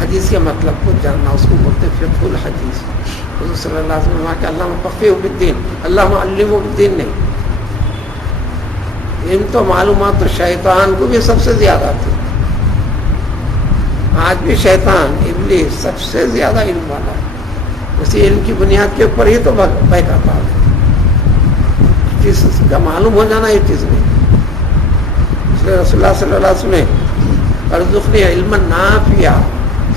حدیث کے مطلب کو جاننا، اس کو بولتے فقہ الحدیث۔ حضور صلی اللہ علیہ وسلم کہ اللہ فقیہ بالدین، اللہ علمہ بالدین نہیں۔ علم تو معلومات تو شیطان کو بھی سب سے زیادہ تھی، آج بھی شیطان ابلیس سب سے زیادہ علم والا ہے، اسی علم کی بنیاد کے اوپر ہی تو بہکاتا ہے۔ چیز کا معلوم ہو جانا یہ چیز نہیں، اس لیے رسول اللہ صلی اللہ علیہ وسلم نے ارزقنی علم نافعا،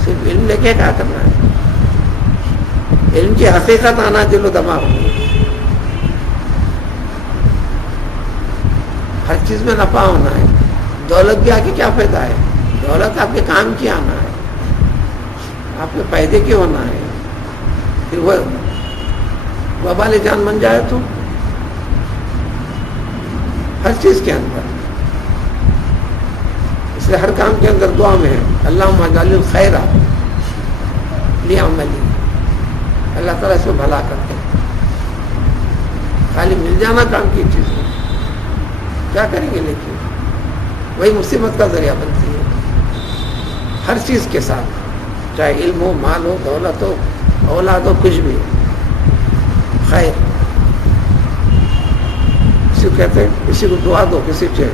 صرف علم لے کے کیا کرنا ہے؟ علم کی حقیقت آنا دل و دماغ میں، ہر چیز میں نفع ہونا ہے۔ دولت بھی آگے کیا فائدہ ہے؟ دولت آپ کے کام کی آنا ہے، آپ کے فائدے کی ہونا ہے۔ پھر وہ وبال جان بن جائے تو ہر چیز کے اندر، اس لیے ہر کام کے اندر دعا میں ہے اللہم اجعل الخیر لعملی، اللہ تعالیٰ اس کو بھلا کرتے ہیں۔ خالی مل جانا کام کی چیز ہے کیا کریں گے، لیکن وہی مصیبت کا ذریعہ بنتی ہے ہر چیز کے ساتھ، چاہے علم ہو، مال ہو، دولت ہو، اولاد ہو، کچھ بھی ہو، خیر کسی کو کہتے ہیں، کسی کو دعا دو، کسی چیز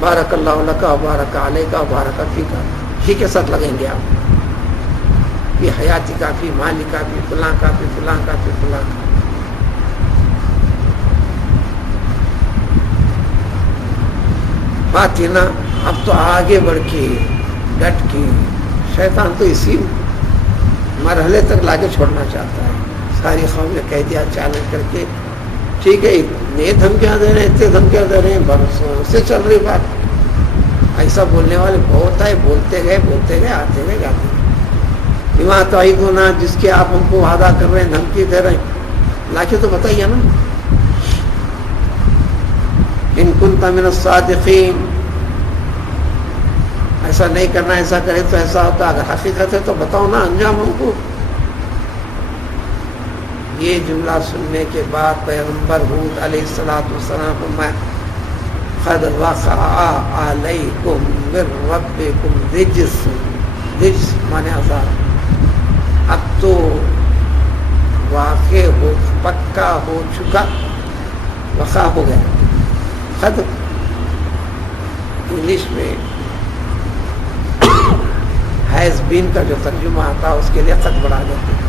بارک اللہ لکا بارک علیکا بارک فیکا، ٹھیک کے ساتھ لگیں گے آپ، یہ حیاتی کافی، مالی کافی، فلاں کافی، فلاں کافی، فلاں کافی۔ بات ہے نا، اب تو آگے بڑھ کے ڈٹ کے شیطان تو اسی مرحلے تک لا کے چھوڑنا چاہتا ہے، ساری قوم نے کہہ دیا چیلنج کر کے، ٹھیک ہے اتنے دھمکیاں دے رہے ہیں، اتنے دھمکیاں دے رہے ہیں، برسوں سے چل رہی بات، ایسا بولنے والے بہت آئے، بولتے گئے آتے گئے جاتے گئے، بما تعیدون، جس کے آپ ہم کو وعدہ کر رہے ہیں، دھمکی دے رہے ہیں، لا کے تو بتائیے نا، ان کنت من الصادقین، ایسا نہیں کرنا، ایسا کرے تو ایسا ہوتا، اگر حقیقت ہے تو بتاؤ نا انجام ہم کو۔ یہ جملہ سننے کے بعد پیغمبر ہود علیہ السلام فرمایا قد وقع علیکم من ربکم رجس، رجس مانے عذاب، اب تو واقع ہو، پکا ہو چکا، وقع ہو گیا، خد انگلش میں ہیز بین کا جو ترجمہ آتا ہے اس کے لیے خط بڑھا دیتے ہیں،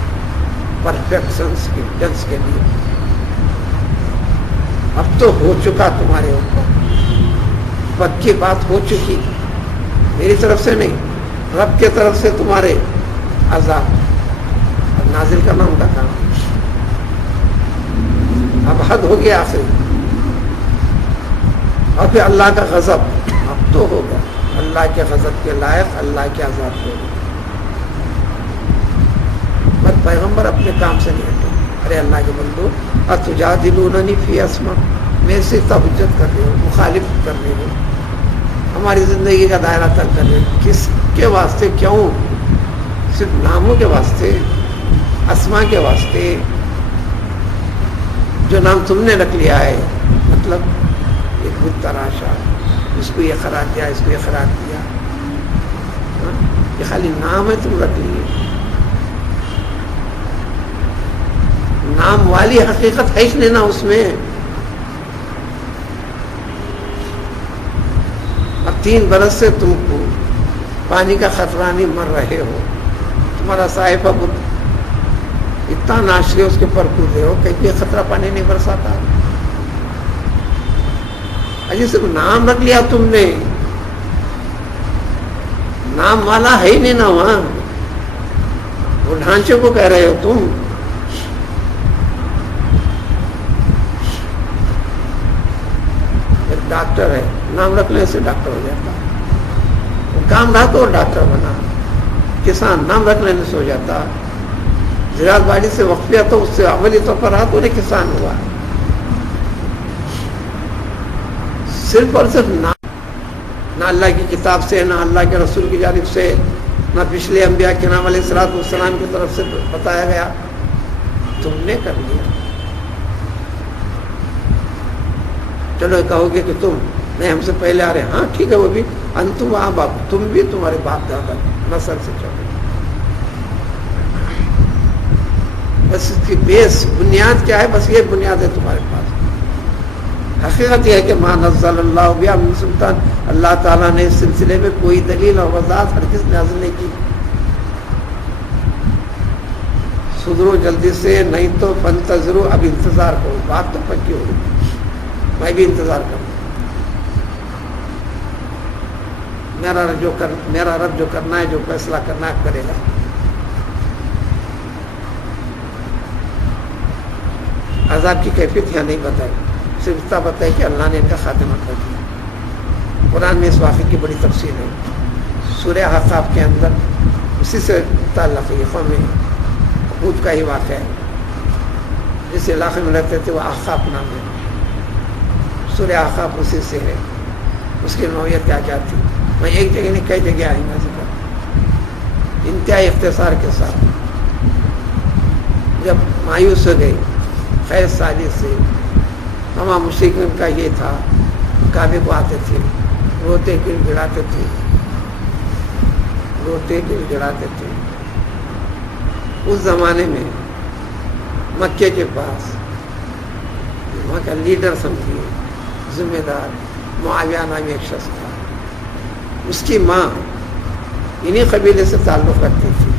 پرفیکشنس کے ٹینس کے لیے، اب تو ہو چکا تمہارے اوپر، پکی بات ہو چکی، میری طرف سے نہیں، رب کے طرف سے تمہارے عذاب، اب نازل کرنا ان کا کام، اب حد ہو گیا آخری، اور پھر اللہ کا غضب اب تو ہوگا، اللہ کے غضب کے لائق اللہ کے عذاب ہوگا۔ بس پیغمبر اپنے کام سے نہیں ہٹے، ارے اللہ کے بندو اتجادلوننی فی اسما، میرے سے تحجت کر رہے ہو، مخالف کر رہے ہو، ہماری زندگی کا دائرہ تنگ کر رہے ہو، کس کے واسطے؟ کیوں؟ صرف ناموں کے واسطے، اسما کے واسطے، جو نام تم نے رکھ لیا ہے، مطلب ایک بت تراشا، اس کو یہ قرار دیا، اس کو یہ قرار دیا، یہ خالی نام ہے تم رکھ لیے، نام والی حقیقت ہے ہی نہیں نا اس میں۔ اب 3 برس سے تم کو پانی کا خطرہ نہیں، مر رہے ہو، تمہارا صاحب اب اتنا ناشرے اس کے پر کودے ہو کہ کوئی خطرہ پانی نہیں برساتا، اجی صرف نام رکھ لیا تم نے، نام والا ہے ہی نہیں نا وہاں، وہ ڈھانچے کو کہہ رہے ہو تم۔ ایک ڈاکٹر ہے، نام رکھنے سے ڈاکٹر ہو جاتا، وہ کام رہا تو وہ ڈاکٹر بنا، کسان نام رکھ لینے سے ہو جاتا، زراعت باری سے وقفیہ تو اس سے عملی طور پر رہا تو انہیں کسان ہوا، صرف اور صرف نہ اللہ کی کتاب سے، نہ اللہ کے رسول کی جانب سے، نہ پچھلے انبیاء کے نام علیہ السلام کی طرف سے بتایا گیا، تم نے کر لیا۔ چلو کہو گے کہ تم نہیں ہم سے پہلے آ رہے ہیں، ہاں ٹھیک ہے وہ بھی انتم وہاں باپ، تم بھی تمہارے باپ دادا نسل سے چلو. بس اس کی بیس بنیاد کیا ہے؟ بس یہ بنیاد ہے تمہارے پاس. حقیقت یہ ہے کہ ما نزل اللہ بہا من سلطان، اللہ تعالیٰ نے اس سلسلے میں کوئی دلیل اور وضاحت ہرگز نازل نہیں کی. سدھرو جلدی سے، نہیں تو فانتظروا، اب انتظار کرو. بات تو پکی ہو گئی، میں بھی انتظار کروں. میرا رب جو کرنا ہے، جو فیصلہ کرنا ہے کرے گا. عذاب کی کیفیت یہاں نہیں بتائی، صرف اتنا بتائی کہ اللہ نے ان کا خاتمہ کر دیا. قرآن میں اس واقعے کی بڑی تفصیل ہے. سورہ احقاف کے اندر اسی سے تعلق ہے. قوم ہود کا ہی واقعہ ہے. جس علاقے میں رہتے تھے وہ احقاف نام ہے. سورہ احقاف اسی سے ہے. اس کی نوعیت کیا کیا تھی میں ایک جگہ نہیں کئی جگہ آئیں گا ذکر انتہائی اختصار کے ساتھ. جب مایوس ہو گئی خیر سالی سے، تمام مشرکین کا یہ تھا، کعبے کو آتے تھے، روتے گر گڑاتے تھے، روتے گر گڑاتے تھے. اس زمانے میں مکے کے پاس وہاں کا لیڈر سمجھیے، ذمہ دار معاویہ نامی ایک شخص تھا. اس کی ماں انہی قبیلے سے تعلق رکھتی تھی،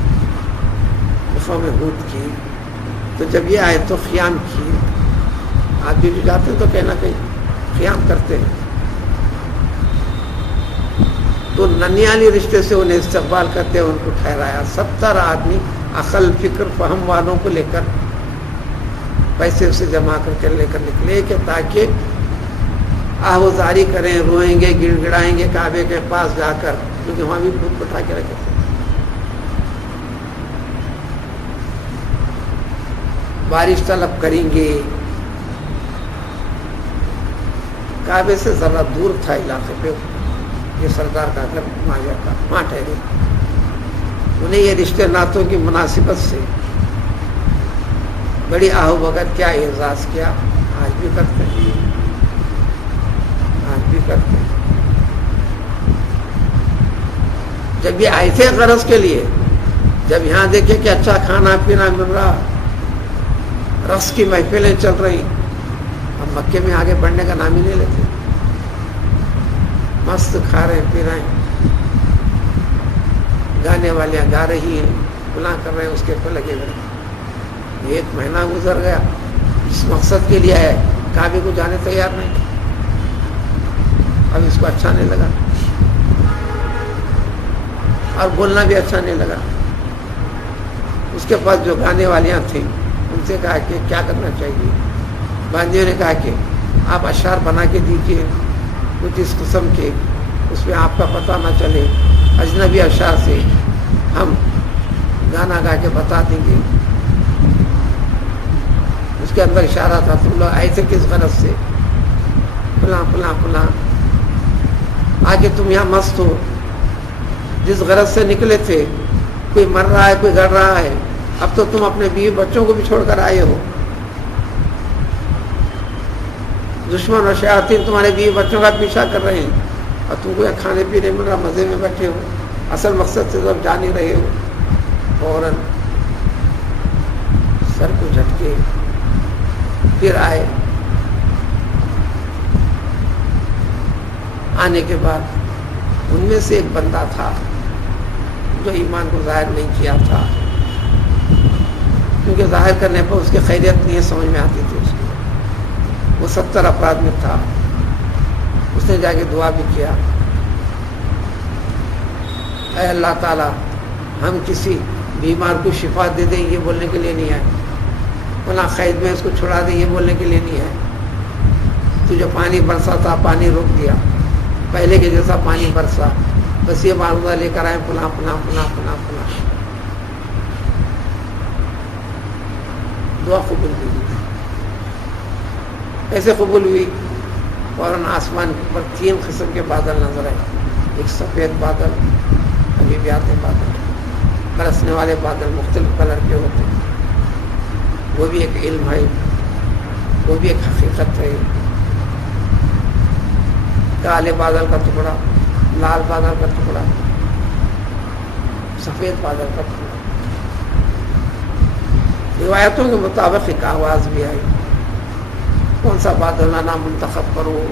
قوم ہود کی. تو جب یہ آئے تو خیام کی. آپ بھی جاتے تو کہنا کہیں خیام کرتے ہیں. تو ننیالی رشتے سے انہیں استقبال کرتے ان کو ٹھہرایا. 70 آدمی عقل فکر فہم والوں کو لے کر پیسے اسے جمع کر کے لے کر نکلے کہ تاکہ آہوزاری کریں، روئیں گے، گڑ گڑائیں گے کعبے کے پاس جا کر، کیونکہ وہاں بھی بھوک بٹھا کے رکھے تھے. بارش طلب کریں گے. کعبے سے ذرا دور تھا علاقے پہ یہ سردار کا گھر معاویہ کا، وہاں ٹھہرے. انہیں یہ رشتے ناتوں کی مناسبت سے بڑی آہو بغیر کیا اعزاز کیا. آج بھی کرتے ہیں، آج بھی کرتے ہیں. جب یہ آئے تھے غرض کے لیے، جب یہاں دیکھے کہ اچھا کھانا پینا مل رہا، رقص کی محفلیں چل رہی، اب مکے میں آگے بڑھنے کا نام ہی نہیں لیتے. مست کھا رہے ہیں، پی رہے ہیں، گانے والیاں گا رہی ہیں، فلاں کر رہے ہیں، اس کے پہ لگے ہوئے. 1 مہینہ گزر گیا. جس مقصد کے لیے ہے کعبے کو جانے تیار نہیں. اب اس کو اچھا نہیں لگا اور بولنا بھی اچھا نہیں لگا. اس کے پاس جو گانے والیاں تھیں ان سے کہا کہ کیا کرنا چاہیے. باندیوں نے کہا کہ آپ اشعار بنا کے دیجیے کچھ اس قسم کے، اس میں آپ کا پتہ نہ چلے، اجنبی اشعار سے ہم گانا گا کے بتا دیں گے. اس کے اندر اشارہ تھا تم لوگ آئے تھے کس غرض سے، فلاں فلاں فلاں، آگے تم یہاں مست ہو، جس غرض سے نکلے تھے کوئی مر رہا ہے، کوئی گڑ رہا ہے، اب تو تم اپنے بیوی بچوں کو بھی چھوڑ کر آئے ہو. دشمن اور شیاطین تمہارے بیوی بچوں کا پیچھا کر رہے ہیں اور تم کو یہ کھانے پینے مل رہا، مزے میں بیٹھے ہو، اصل مقصد سے جب جان ہی رہے ہو. فوراً سر کو جھٹکے پھر آئے. آنے کے بعد ان میں سے ایک بندہ تھا جو ایمان کو ظاہر نہیں کیا تھا، کیونکہ ظاہر کرنے پر اس کی خیریت نہیں سمجھ میں آتی تھی. اس کی وہ 70 افراد میں تھا. اس نے جا کے دعا بھی کیا، اے اللہ تعالیٰ ہم کسی بیمار کو شفا دے دیں یہ بولنے کے لیے نہیں آئے، فلاں قید میں اس کو چھڑا دیں یہ بولنے کے لیے نہیں آئے. تو جو پانی برسا تھا پانی روک دیا، پہلے کے جیسا پانی برسا، بس یہ معروضہ لے کر آئے فلاں فلاں فلاں فلاں فلاں. دعا قبول ہوئی. ایسے قبول ہوئی فوراً آسمان پر 3 قسم کے بادل نظر آئے. ایک سفید بادل، ابھی بھی آتے بادل، برسنے والے بادل مختلف کلر کے ہوتے ہیں، وہ بھی ایک علم ہے، وہ بھی ایک حقیقت ہے. کالے بادل کا ٹکڑا، لال بادل کا ٹکڑا، سفید بادل کا ٹکڑا۔ روایتوں کے مطابق ایک آواز بھی آئی، کون سا بادل لانا منتخب کرو،